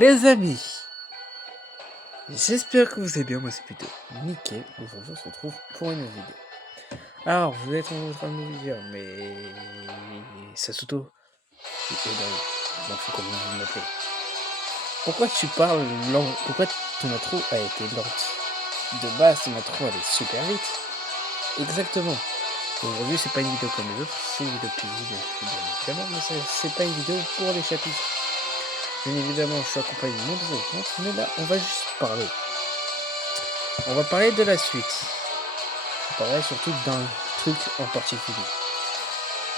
Les amis, j'espère que vous allez bien, moi c'est plutôt nickel. Aujourd'hui on se retrouve pour une vidéo. Alors vous êtes en train de me dire, mais Sasuto, je m'en fous comment vous m'appelez. Pourquoi tu parles lent? Pourquoi ton intro a été lente? De base ton intro allait super vite. Exactement. Aujourd'hui c'est pas une vidéo comme les autres, c'est une vidéo plus vide, bien évidemment, mais c'est pas une vidéo pour les chapitres. Bien évidemment, je suis accompagné de mon deuxième compte, mais là, on va juste parler. On va parler de la suite. On va parler surtout d'un truc en particulier.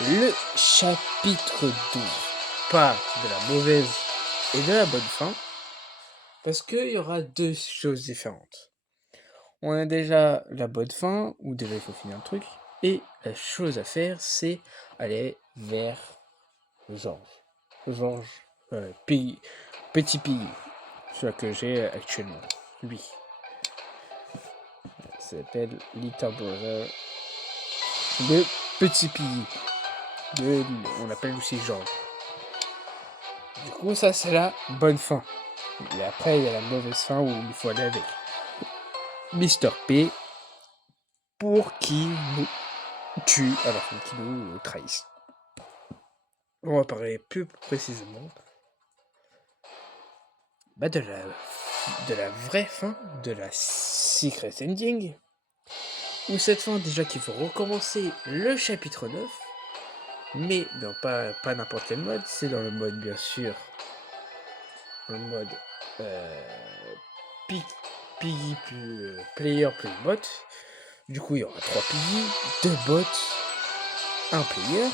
Le chapitre 12. Pas de la mauvaise et de la bonne fin, parce qu'il y aura deux choses différentes. On a déjà la bonne fin, où déjà il faut finir le truc, et la chose à faire, c'est aller vers Georges. Petit Piggy. Celui que j'ai actuellement. Lui. Ça s'appelle Little Brother. Le Petit Piggy. On l'appelle aussi Georges. Du coup, ça c'est la bonne fin. Et après, il y a la mauvaise fin où il faut aller avec Mr. P pour qui nous tue à la fin, qui nous trahisse. On va parler plus précisément de la vraie fin, de la Secret Ending, où cette fin, déjà qu'il faut recommencer le chapitre 9, mais dans pas n'importe quel mode, c'est dans le mode bien sûr, le mode Piggy plus player plus bot. Du coup il y aura 3 Piggy, 2 bots, 1 player.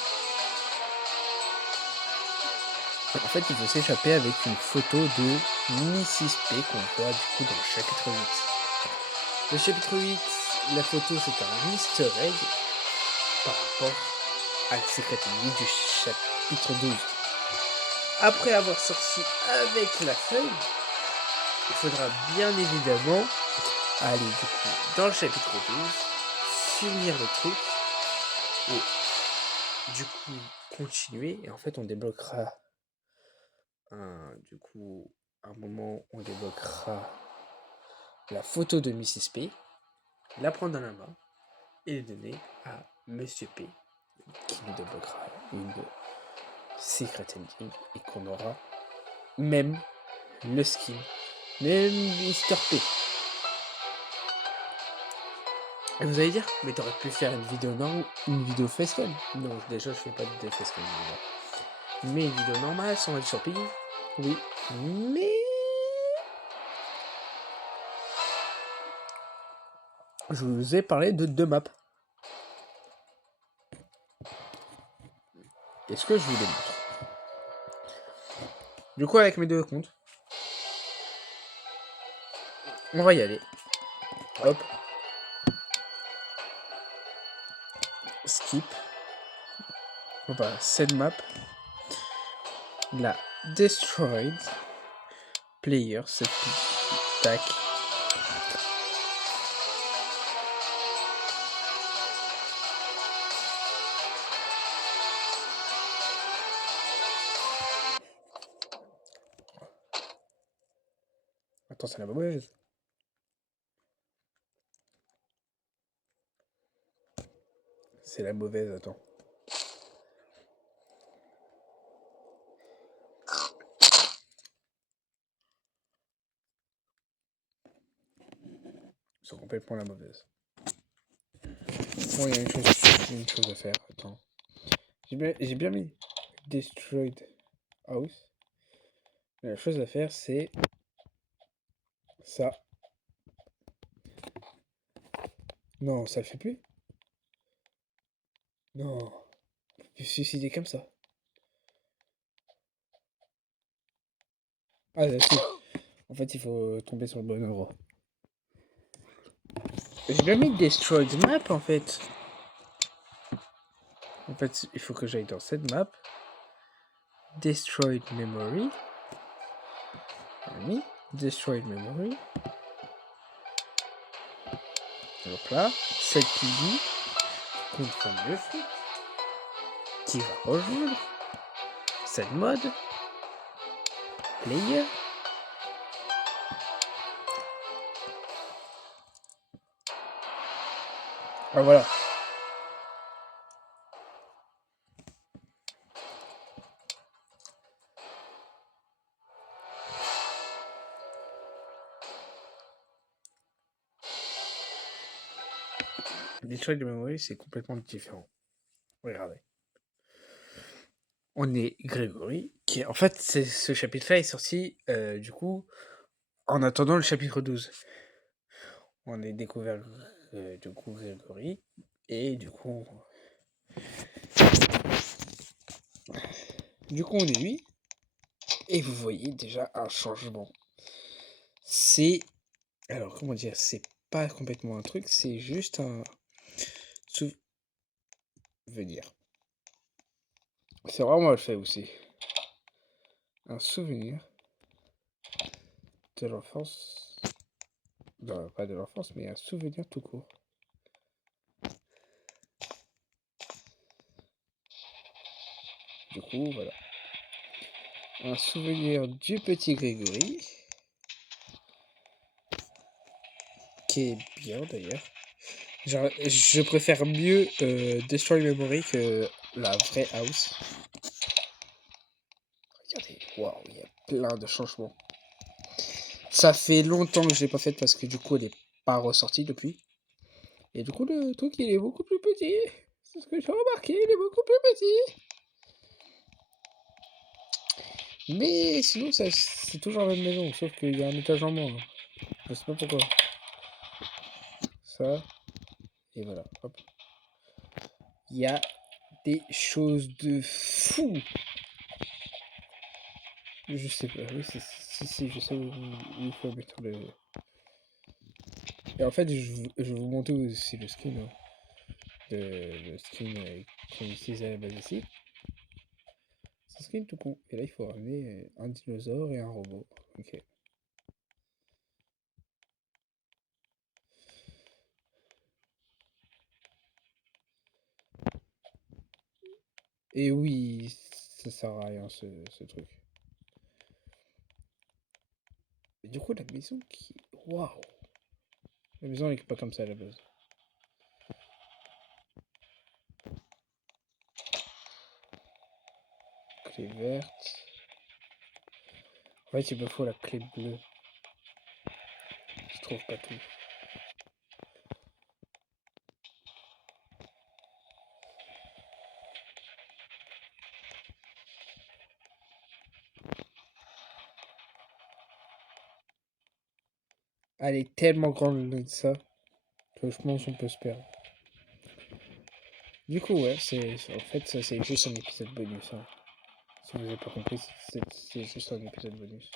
En fait il faut s'échapper avec une photo de Mrs. P qu'on voit du coup dans le chapitre 8. Le chapitre 8, la photo c'est un easter egg par rapport à la Secret Ending du chapitre 12. Après avoir sorti avec la feuille, il faudra bien évidemment aller du coup dans le chapitre 12, finir le truc, et du coup continuer, et en fait on débloquera un moment où on débloquera la photo de Mrs. P, la prendre dans la main, et les donner à Monsieur P, qui nous débloquera une Secret Ending, et qu'on aura même le skin, même Mr. P. Et vous allez dire, mais t'aurais pu faire une vidéo normale, une vidéo facecam. Non, déjà je fais pas de vidéo facecam. Mais une vidéo normale sans être sur Piggy. Oui, mais je vous ai parlé de 2 maps. Est-ce que je vous les montre? Du coup, avec mes 2 comptes, on va y aller. Hop. Skip. On va cette map. La Destroyed. Player, cette piste. Tac. Attends, c'est la mauvaise. C'est la mauvaise, attends. C'est complètement la mauvaise. Bon, il y a une chose à faire, attends. J'ai bien mis Destroyed House. Mais la chose à faire, c'est ça. Non, ça le fait plus. Non. Je me suicider comme ça. Ah, là, si. En fait, il faut tomber sur le bon endroit. J'ai bien mis Destroyed Map, en fait. En fait, il faut que j'aille dans cette map. Destroyed Memory. Mis Destroyed Memory. Donc là, cette Piggy contre le fric qui va rejoindre cette mode player Ah, voilà. Destroy the Memory, c'est complètement différent. Regardez. On est Grégory, qui en fait, ce chapitre-là est sorti, du coup, en attendant le chapitre 12. On a découvert, du coup, Grégory, et du coup, on est lui, et vous voyez déjà un changement. C'est, alors comment dire, c'est pas complètement un truc, c'est juste un souvenir. C'est vraiment mal fait aussi. Un souvenir de l'enfance. Non, pas de l'enfance, mais un souvenir tout court. Du coup, voilà. Un souvenir du petit Grégory. Qui est bien d'ailleurs. Genre, je préfère mieux Destroy Memory que la vraie House. Regardez, waouh, il y a plein de changements. Ça fait longtemps que je l'ai pas fait parce que du coup, elle est pas ressortie depuis. Et du coup, le truc, il est beaucoup plus petit. C'est ce que j'ai remarqué, il est beaucoup plus petit. Mais sinon, c'est toujours la même maison, sauf qu'il y a un étage en moins. Je sais pas pourquoi. Ça, et voilà. Hop. Il y a des choses de fou. Je sais pas, oui, si, je sais où il faut mettre le. Et en fait, je vais vous montrer aussi le skin. Hein. Le skin qu'on utilise à la base ici. C'est un skin tout con. Et là, il faut ramener un dinosaure et un robot. Ok. Et oui, ça sert à rien ce truc. Et du coup, la maison qui. Waouh! La maison n'est pas comme ça à la base. Clé verte. En fait, il me faut la clé bleue. Je trouve pas tout. Elle est tellement grande de ça que je pense qu'on peut se perdre. Du coup, ouais, en fait, ça c'est juste un épisode bonus. Hein. Si vous n'avez pas compris, c'est juste un épisode bonus.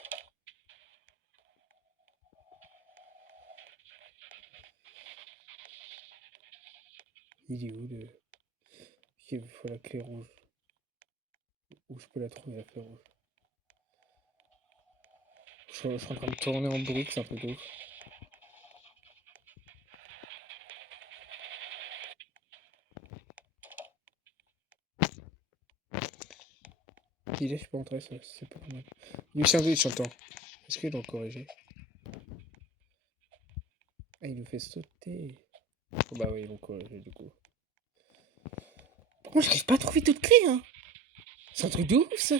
Il est où le. Il faut la clé rouge. Où je peux la trouver la clé rouge? Je suis en train de tourner en briques, c'est un peu de ouf. Il est, je peux entrer, c'est pas mal. Du sandwich, j'entends. Est-ce qu'ils l'ont corrigé? Ah, il nous fait sauter. Oh, bah oui, ils l'ont corrigé du coup. Moi, j'arrive pas à trouver toute clé, hein. C'est un truc de ouf, ça.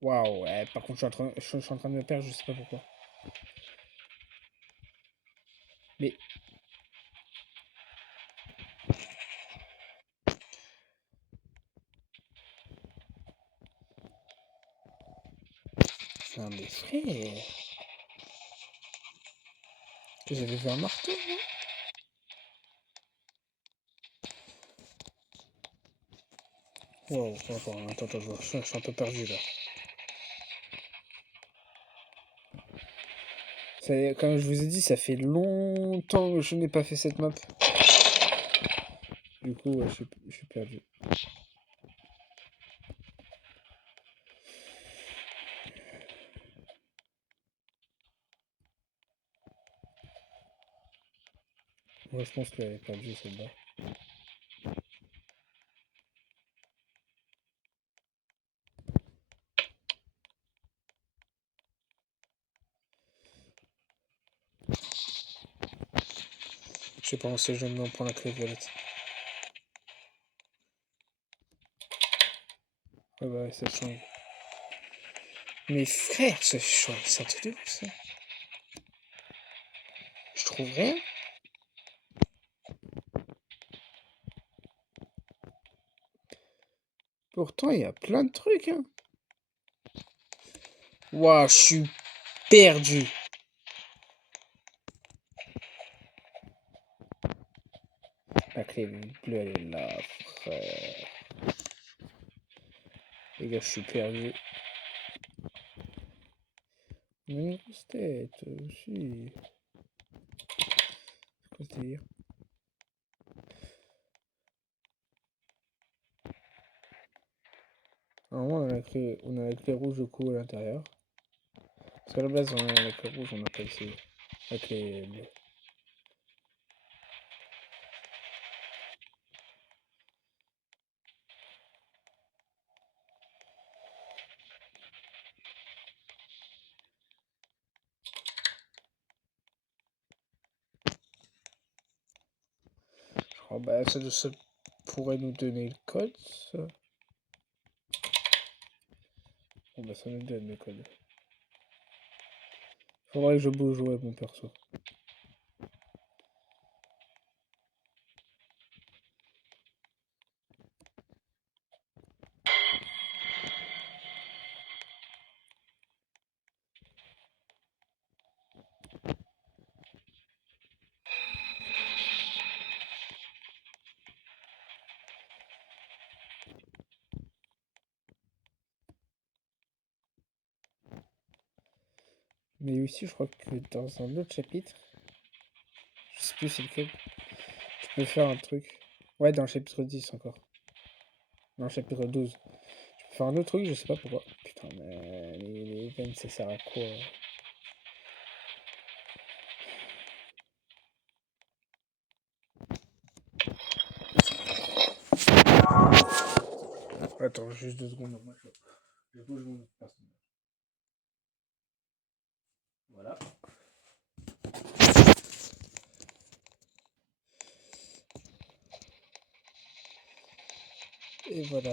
Waouh, ouais, par contre, je suis en train de me perdre, je sais pas pourquoi. Mais. Non, mais frère. J'avais vu un marteau, hein. Wow, attends, je suis un peu perdu là. Comme je vous ai dit, ça fait longtemps que je n'ai pas fait cette map. Du coup, ouais, je suis perdu. Moi, je pense qu'elle est perdue celle-là. sais pas, on sait jamais, on prend la clé violette. Ouais, bah, ouais, ça change. Mais frère, c'est un truc de ouf, ça. Je trouve rien. Pourtant, il y a plein de trucs, hein. Waouh, je suis perdu. La clé bleue, elle est là, frère. Les gars, je suis perdu. Une grosse tête, aussi. C'est quoi ce délire? Normalement, on a la clé rouge au cou à l'intérieur. Parce qu'à la base, on a la clé rouge, on n'a pas ici. La clé bleue. Je crois, bah, ça pourrait nous donner le code, ça. Bon, bah, ça nous donne le code. Faudrait que je bouge, ouais, mon perso. Mais aussi, je crois que dans un autre chapitre, je sais plus c'est lequel, tu peux faire un truc. Ouais, dans le chapitre 10 encore. Dans le chapitre 12. Je peux faire un autre truc, je sais pas pourquoi. Putain, mais les veines, ça sert à quoi? Attends, juste 2 secondes. Moi, je bouge mon personnage. Voilà. Et voilà,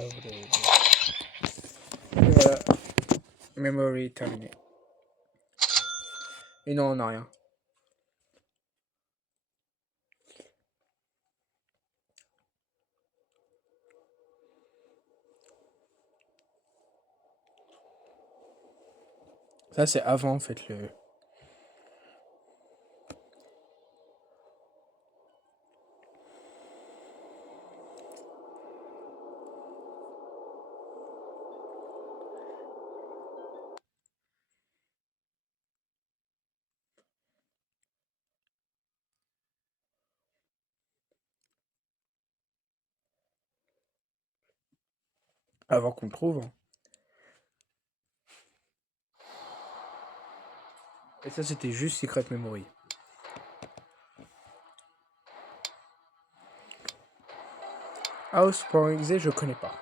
Et voilà. Memory terminé. Et non, on n'a rien. Ça, c'est avant, en fait, le... Avant qu'on le trouve. Hein. Et ça, c'était juste Secret Memory. House.exe, je connais pas.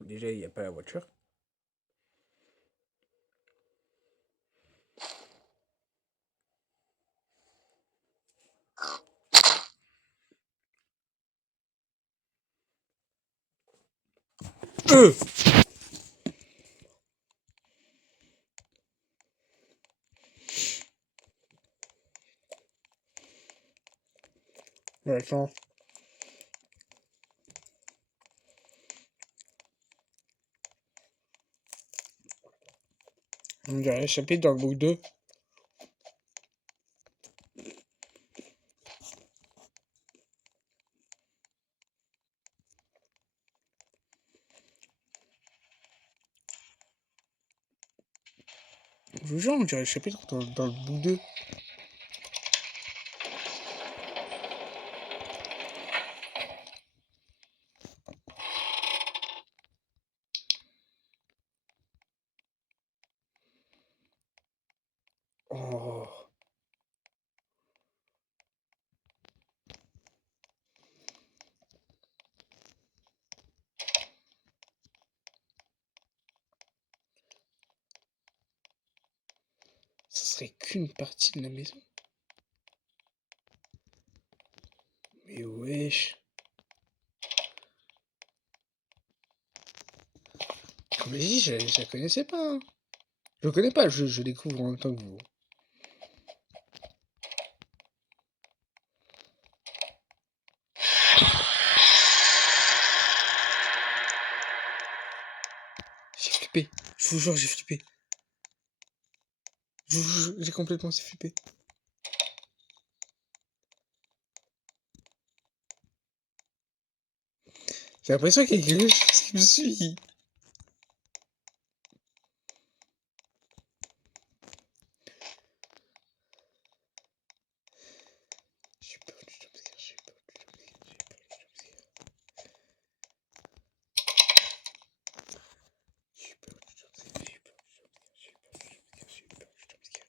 Déjà, il n'y a pas la voiture. Attends. On dirait un chapitre dans le book 2. Je vous jure, on dirait le chapitre dans le book 2. serait qu'une partie de la maison. Mais wesh. Comme je dis, je la connaissais pas. Hein. Je le connais pas, je découvre en même temps que vous. J'ai flippé. Je vous jure, j'ai flippé. J'ai complètement flippé. J'ai l'impression qu'il y a quelque chose qui me suit. J'ai peur du jumpscare, j'ai peur du jumpscare, j'ai peur du jumpscare. J'ai peur du jumpscare, j'ai peur du jumpscare, j'ai peur du jumpscare, j'ai peur du jumpscare.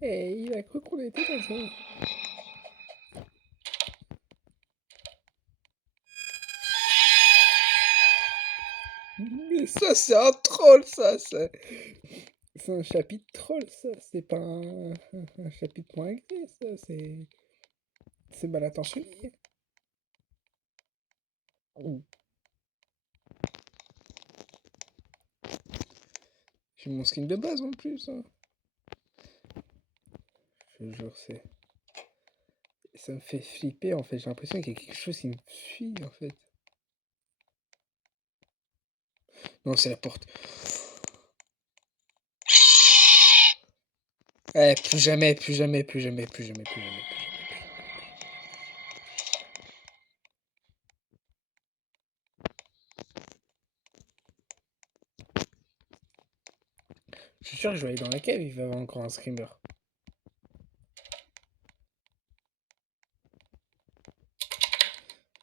Eh, il a cru qu'on était dans un... Mais ça, c'est un troll, ça, c'est un chapitre troll, ça, c'est pas un chapitre point écrit, ça, c'est mal intentionné. Oh. J'ai mon skin de base en plus, hein. Je te jure, c'est... Ça me fait flipper, en fait, j'ai l'impression qu'il y a quelque chose qui me suit, en fait. Non, c'est la porte. Eh, plus jamais, plus jamais, plus jamais, plus jamais, plus jamais, plus jamais. Je suis sûr que je vais aller dans la cave, il va y avoir encore un screamer.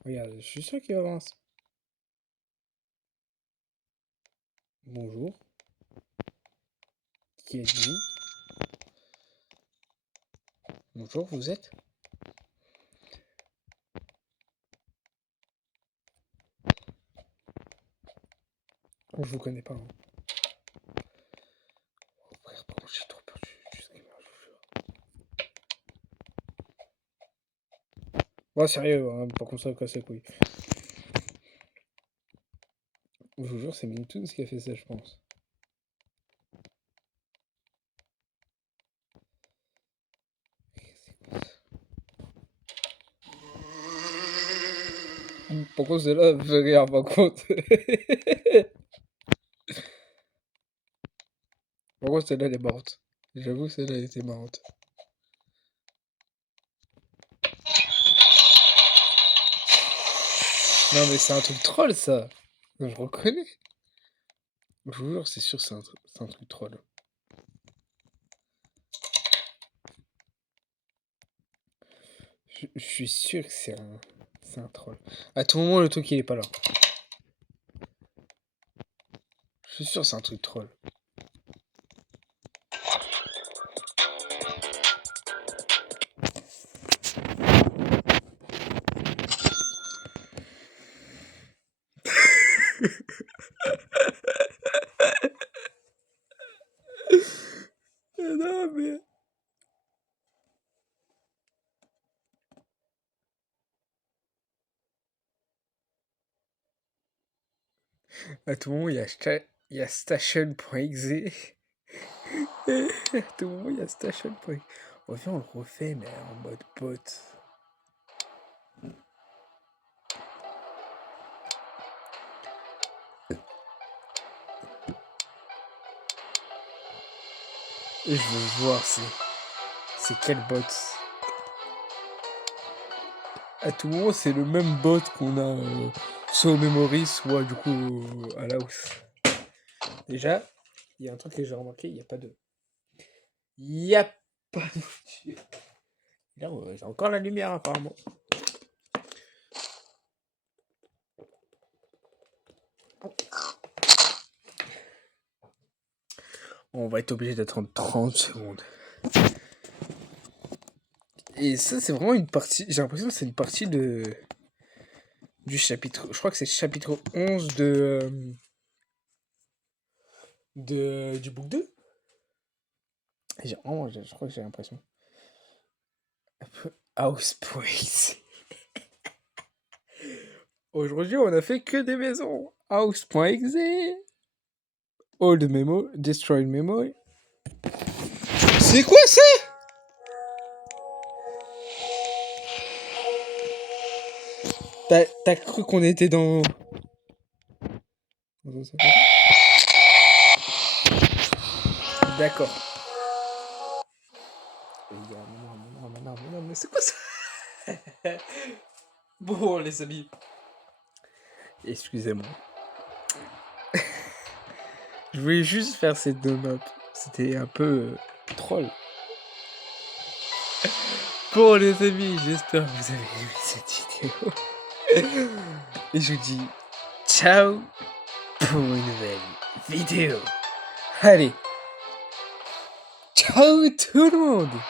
Regarde, je suis sûr qu'il va y avoir un... Bonjour. Qui êtes-vous? Bonjour, vous êtes? Oh, je vous connais pas. Hein. Oh, frère, par contre, j'ai trop peur du screamer, je vous jure. Ouais, sérieux, hein, par contre, ça va casser les couilles. Je vous jure, c'est Mintoons qui a fait ça, je pense. Par contre, celle-là fait rire, par contre. Par contre, celle-là, elle est marrante. J'avoue, celle-là, elle était marrante. Non, mais c'est un truc troll, ça. Je reconnais. Je vous jure, c'est sûr, c'est un truc troll. Je suis sûr que c'est un troll. À tout moment, le truc, il est pas là. Je suis sûr que c'est un truc troll. Non, mais... À tout moment, il y a station.exe. À tout moment, il y a station.exe. Oh, viens, on le refait, mais en mode bot. Et je veux voir, c'est quel bot. À tout moment, c'est le même bot qu'on a soit au Memory, soit du coup à la hausse. Déjà, il y a un truc que j'ai remarqué, il n'y a pas de... Il n'y a pas de... Là, j'ai encore la lumière apparemment. On va être obligé d'attendre 30 secondes. Et ça, c'est vraiment une partie... J'ai l'impression que c'est une partie du chapitre... Je crois que c'est le chapitre 11 de... du book 2. Vraiment, je crois que j'ai l'impression. House Praise. Aujourd'hui, on a fait que des maisons. House.exe. Old Memory. Destroyed Memory. C'est quoi ça? T'as cru qu'on était dans... D'accord. Non, mais c'est quoi ça? Bon, les amis. Excusez-moi. Je voulais juste faire ces deux maps. C'était un peu troll. Bon, les amis, j'espère que vous avez aimé cette vidéo. Et je vous dis ciao pour une nouvelle vidéo. Allez, ciao tout le monde.